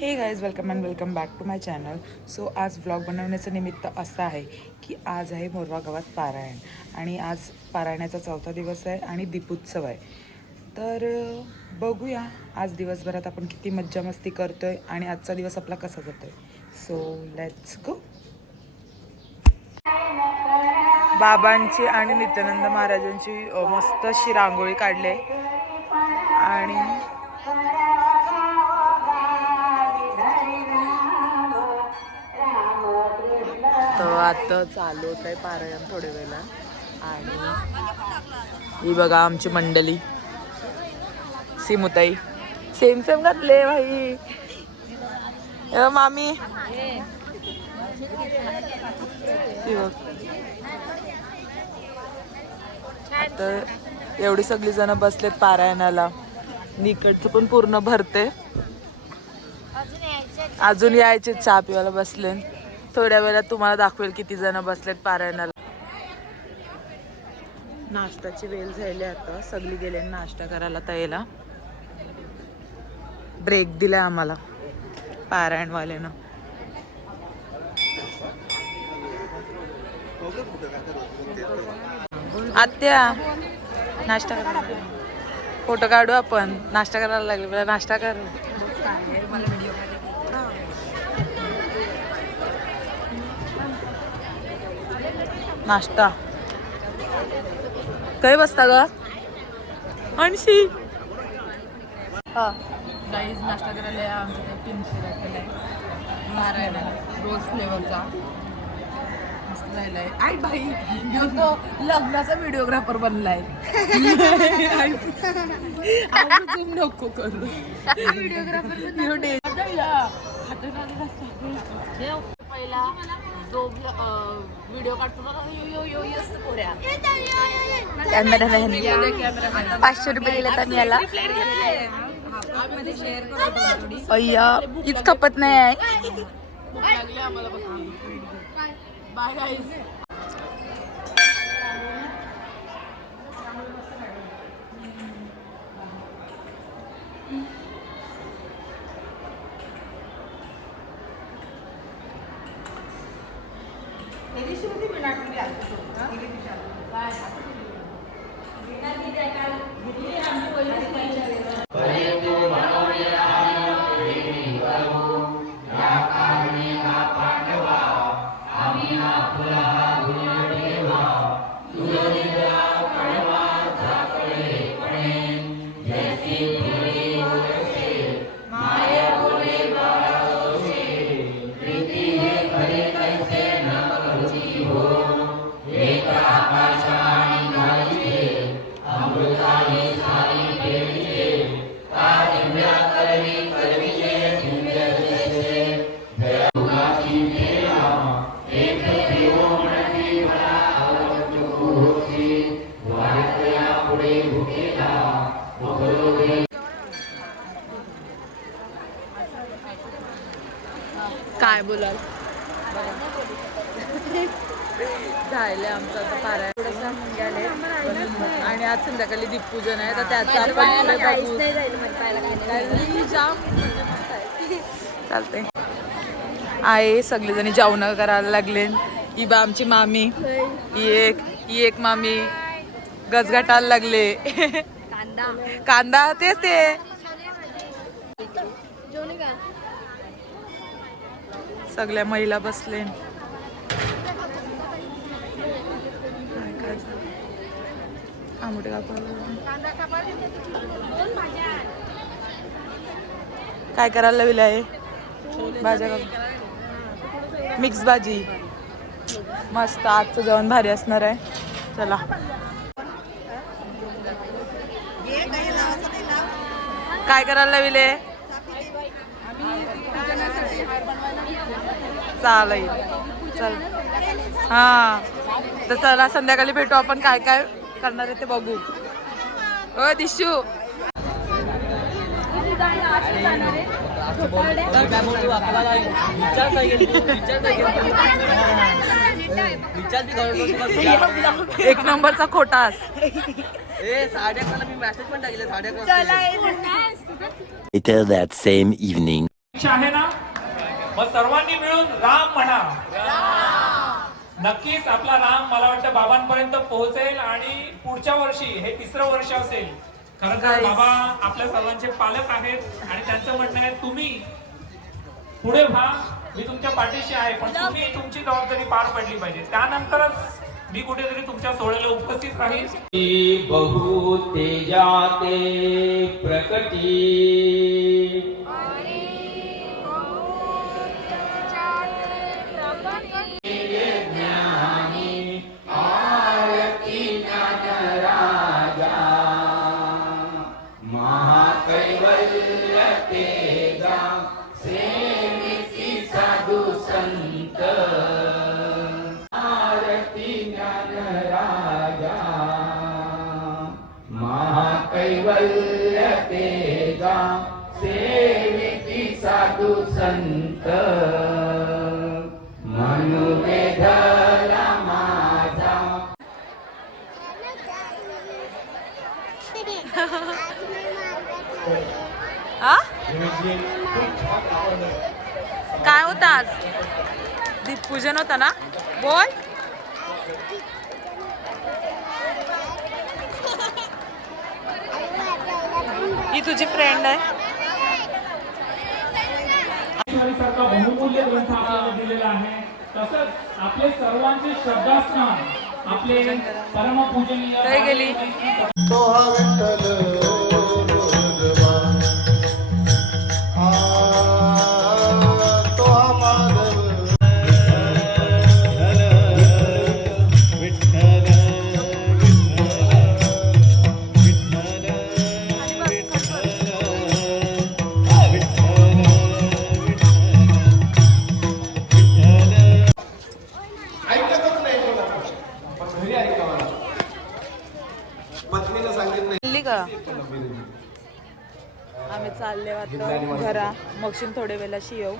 Hey guys welcome and welcome back to my channel so आज vlog बनवण्याचं निमित्त असं आहे की आज आहे मोरवा गावात पारायण. आणि आज पारायणाचा चौथा दिवस आहे आणि दीपोत्सव आहे. तर बघूया आज दिवसभरात आपण किती मज्जा मस्ती करतोय आणि आजचा दिवस आपला कसा जातोय. सो लेट्स गो बाबांची आणि नित्यानंद महाराजांची मस्त अशी रांगोळी काढली आहे. आणि आता चालू होत आहे पारायण थोड्या वेळेला आणि ही बघा आमची मंडळी. सिमुताई. सेम सेम घातले भाई. ए मामी. ही बघ. आता एवढी सगळी जण बसलेत पारायणाला. निकडचं पण पूर्ण भरते अजून यायचे चहा पिवायला बसले थोड्या वेळात तुम्हाला दाखवेल किती जण बसलेत पारायणाला. नाश्त्याची वेळ झाली आता. सगळी गेले नाश्ता करायला तयाला ब्रेक दिला आम्हाला. पारायणवाल्यानं. आत्या नाश्ता करा. फोटो काढू आपण. नाश्ता करायला लागले मला नाश्ता कर. नाश्ता. काय बसता ग? आणशी. हा. गाईज नाश्ता करायला आमच्या तीनशे नारायण रोज फ्लेवरचा मस्त आई भाई तो लग्नाचा व्हिडिओग्राफर बनलाय. नको करू. व्हिडिओग्राफर पहिला. जो व्हिडिओ काढतो ना यो यो यो यो असतो पोऱ्या. कॅमेरा पाचशे रुपये दिले तर याला. शेअर करतो थोडी. अय्या हीच खपत नाही आहे. काय बोलाल? झाले आमचं आता थोडंसं निघाले आणि आज संध्याकाळी दीपपूजन आहे. तर त्याचं आपण बघू. काही जाम म्हणजे मस्त आहे. चालतंय. आहे सगळेजणी जेवण करायला लागले. ही बा आमची मामी. ही एक ही एक मामी. गजगाटायला लागले. कांदा. तेच ते. सगळ्या महिला बसले. काय काय? करायला लावलं आहे? भाज्या का? मिक्स भाजी. मस्त आजचं जेवण भारी असणार आहे. चला. काय करायला लाविले? चालेल. चल. हा. तर चला संध्याकाळी भेटू आपण काय काय करणार आहे ते बघू. ओ दिशू. एक नंबरचा खोटास. ए साडे अकराला मी मेसेज पण टाकले साडे अकरा Later that same evening. मग सर्वांनी मिळून राम म्हणा. नक्कीच आपला राम मला वाटतं बाबांपर्यंत पोहोचेल आणि पुढच्या वर्षी हे तिसरं वर्ष असेल. खरं तर. बाबा आपल्या सर्वांचे पालक आहेत आणि त्यांचं म्हणणं आहे तुम्ही पुढे व्हा. मी तुमच्या पाठीशी आहे पण तुम्ही तुमची जबाबदारी पार पडली पाहिजे. त्यानंतरच मी कुठेतरी तुमच्या सोहळ्याला उपस्थित राहील. बहु तेजाते प्रकटी. काय होतं आज? दीपपूजन होतं ना? बोल. ही तुझी फ्रेंड आहे. बहुमूल्य ग्रंथ आपल्याला दिलेला आहे. तसंच आपले सर्वांचे श्रद्धास्थान आपले परमपूजनीय गेली? चालले आता घरा. मगशीन थोडे वेळाशी येऊ.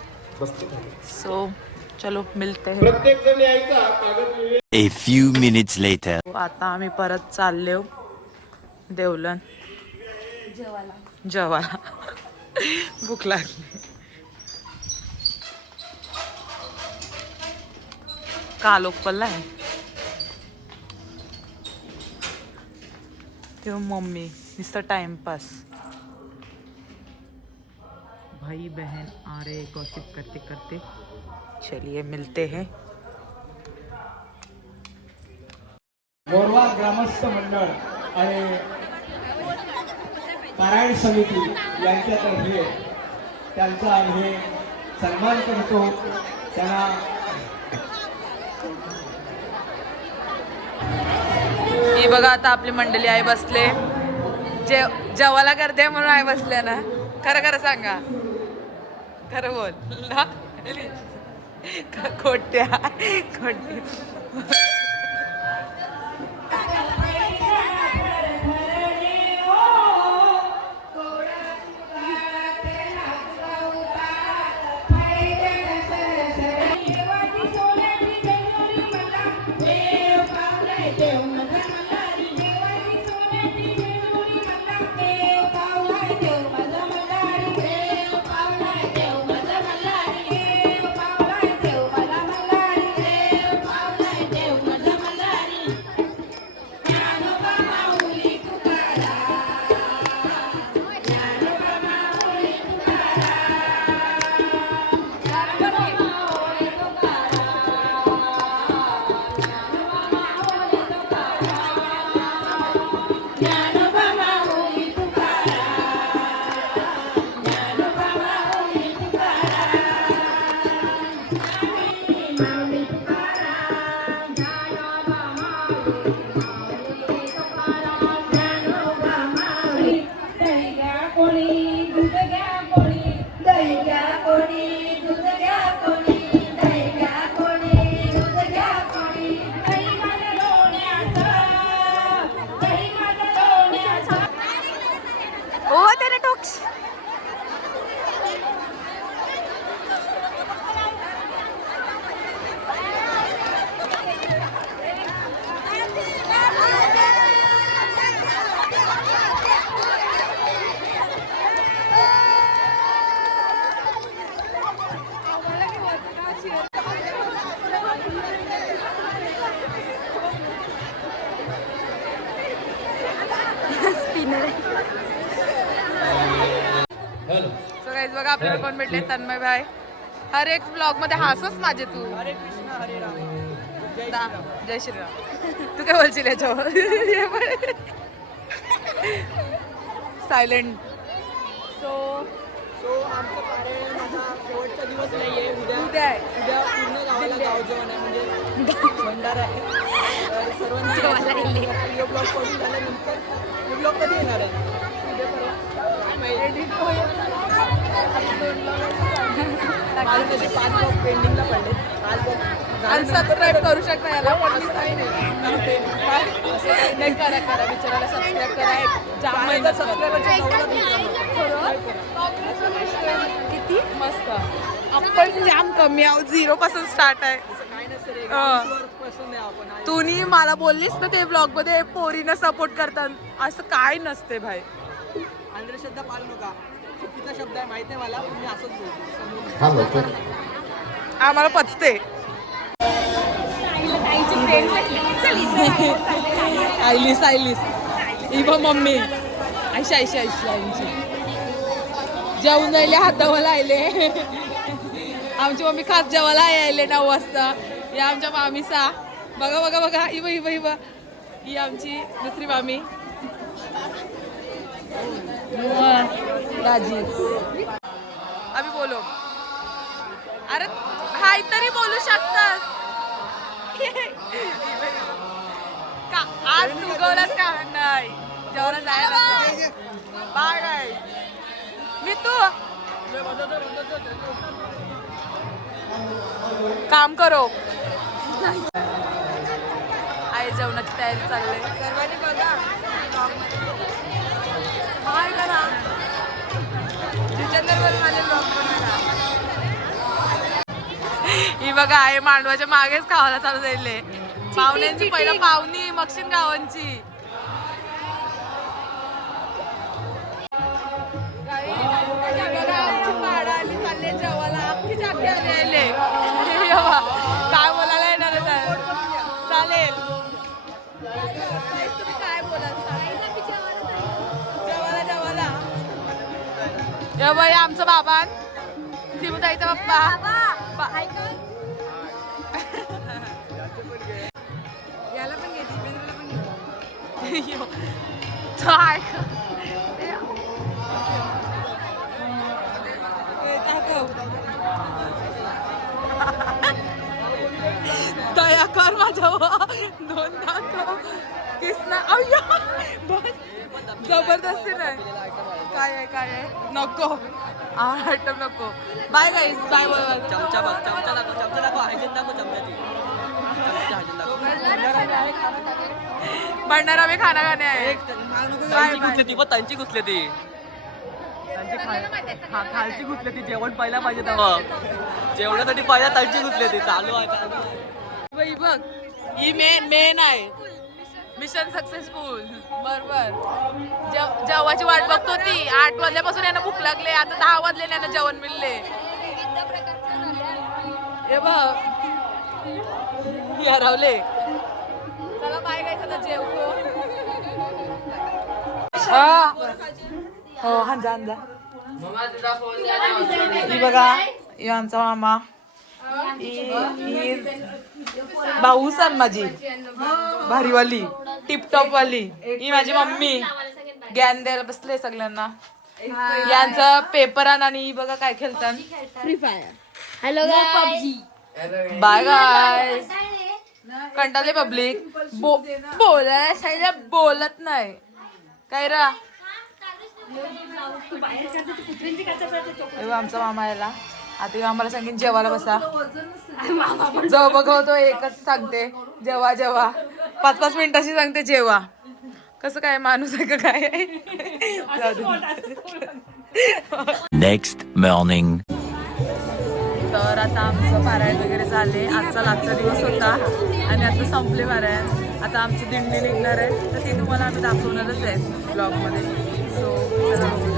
सो चलो हैं. कागद A few minutes later. आता आम्ही परत चाललो देवलन. जेवायला भूक लागली. का लोक पल्ला आहे तेव्हा मम्मी नुसतं टाइमपास भाई बहन आ रहे गॉसिप करते करते। चलिए मिलते हैं। मोरवा ग्रामस्थ मंडळ आणि पारायण समिती यांच्यातर्फे त्यांचा आम्ही सन्मान करतो. त्यांना ही बघा आता आपली मंडळी आहे बसले. जे जेवायला करते म्हणून आहे बसले ना. खरं खरं सांगा. खरं बोल. ना खोट्या? खोट्या. आपल्याला कोण भेटले तन्मय भाई. हर एक ब्लॉगमध्ये हसच माझे तू. जय श्रीराम. तू काय बोलशील याच्यावर? सायलेंट सो सो आमचं आता शेवटचा दिवस नाहीये. उद्या उद्या आहे. उद्या पूर्ण गावाला गाव जेवण आहे म्हणजे भंडारा आहे. तर सर्वांनी व्हिडिओ ब्लॉग करून झाल्यानंतर ब्लॉग कधी येणार आहे? उद्या परवा पेंडिंगला पडले अनसबस्क्राईब करू शकता याला. पण मी काही नाही नाही करा करा सबस्क्राईब करा. महिना किती? मस्त. आपण जाम कमी आहोत. झिरो पासून स्टार्ट आहे. तुम्ही मला बोललीस ना ते ब्लॉगमध्ये पोरीनं सपोर्ट करतात असं काय नसते भाई. अंधश्रद्धा पाळू नका. चुकीचा शब्द आहे माहिती आहे मला पण मी असंच बोलतो. हा आम्हाला पचते. आयलीस आयलीस. इव मम्मी. ऐशी ऐशी ऐशी आईची. जेवून जायले हातावर आले आमची मम्मी खास जेवायला यायले नऊ वाजता. या आमच्या मामीसा बघा बघा बघा. इव इव इव. ही आमची दुसरी मामी. अभि बोलो. अरे हाय तरी बोलू शकतास. का आज तू गवलास का? नाही. जेवढा जायला बाय बाय. मी तू काम करो. आई जेवणाची तयारी चालली. सर्वांनी बघा बाय करा जितेंद्र माझे ब्लॉग बनवला ही बघा आहे मांडवाच्या मागेच खावायला चालू जाईल पाहुण्यांची पहिलं पाहुणी मक्षीन गावांची. या बाई आमचं बाबा सिमुताईचा पप्पा बा- याला पण घे दीपेंद्रला पण घे यो. काय ए, दाखव. दया कर माझ्यावर दोन दाखव किसना अय्या बस जबरदस्ती नाही काय आहे काय आहे? नको. आयटम नको. Bye guys bye bye bye चमचा बघ चमचा दाखव चमचा दाखव हायजीन दाखव चमच्याची. चमचा हायजीन दाखव. भंडारा में खाना खाने आए बाय बाय ती पण त्यांची घुसले ती हा खालची घुसले ती जेवण पहिला पाहिजे तेव्हा जेवणासाठी पहिला त्यांची घुसले ती चालू आहे चालू आहे. बाई बघ. ही मेन मेन आहे. मिशन सक्सेसफुल बरोबर. जेव- जेवाची वाट बघतो ती आठ वाजल्यापासून यांना भूक लागले. आता दहा वाजले यांना जेवण मिळले. हे बघ. हरवले. चला बाय काय चला जेवतो हा. हो हांजा हांजा ही बघा ही आमचा मामा. भाऊ सन माझी. भारीवाली. टिपटॉप वाली ही माझी मम्मी. ज्ञान द्यायला बसले सगळ्यांना. यांचा पेपर आण आणि ही बघा काय खेळतात. हॅलो पबजी बाय गाय कंटाळले पब्लिक बो बोलायला सांगितलं बोलत नाही. काय रा? आमचा मामा याला आता आम्हाला सांगेन जेवायला बसा. जो बघवतो एकच सांगते जेवा जेवा. पाच पाच मिनिटाची सांगते जेवा. कसं काय माणूस आहे का काय? जाऊ. Next morning. तर आता आमचं पारायण वगैरे झाले. आजचा लागचा दिवस होता आणि आता संपले पारायण. आता आमची दिंडी निघणार आहे. तर ती तुम्हाला आम्ही दाखवणारच आहे ब्लॉगमध्ये सो.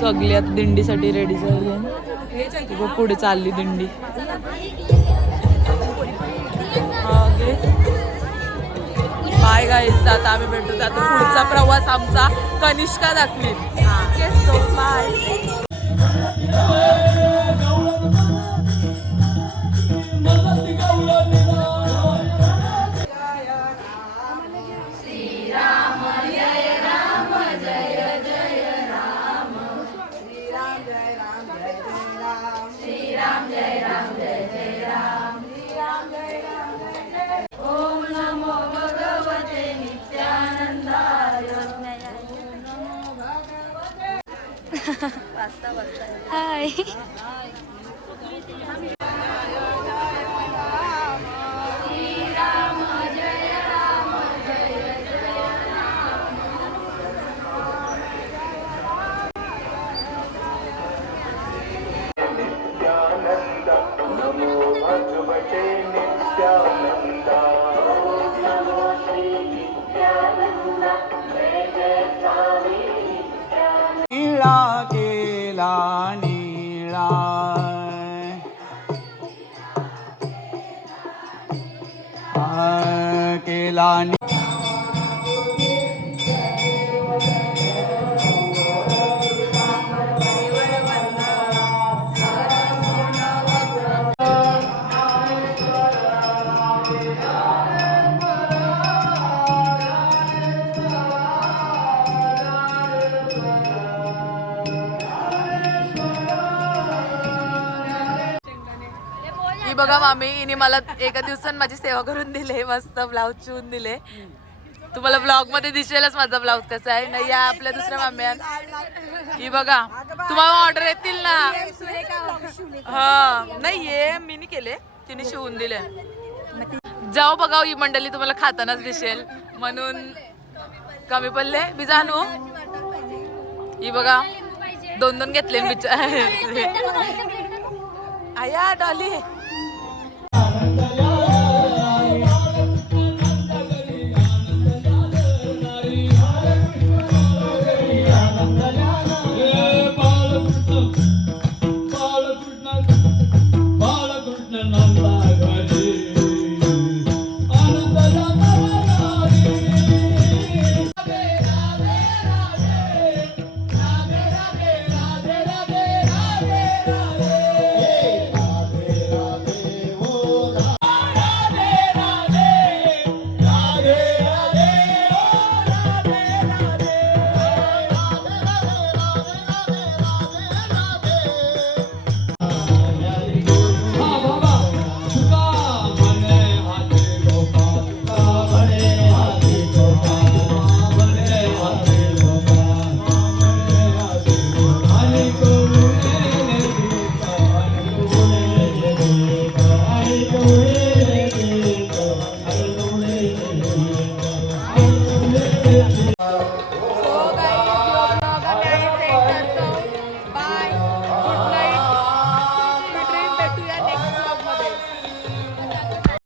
सगळी आता दिंडीसाठी रेडी झाली पुढे चालली दिंडी. बाय गाईज आता आम्ही भेटतो आता पुढचा प्रवास आमचा कनिष्का दाखवी सो बाय हाय निळा केला नि- बघा मामी. मला एका दिवसात माझी सेवा करून दिले मस्त ब्लाऊज शिवून दिले. तुम्हाला ब्लॉगमध्ये दिसेलच माझा ब्लाऊज कसा आहे. नाही या आपल्या दुसऱ्या माम्या ही बघा तुम्हाला ऑर्डर येतील ना. हा नाही ये मी नाही केले. तिने शिवून दिले. जाऊ बघा ही मंडळी तुम्हाला खातानाच दिसेल. म्हणून कमी पडले. मी जाणू ही बघा दोन दोन घेतले बिचार आया डॉली.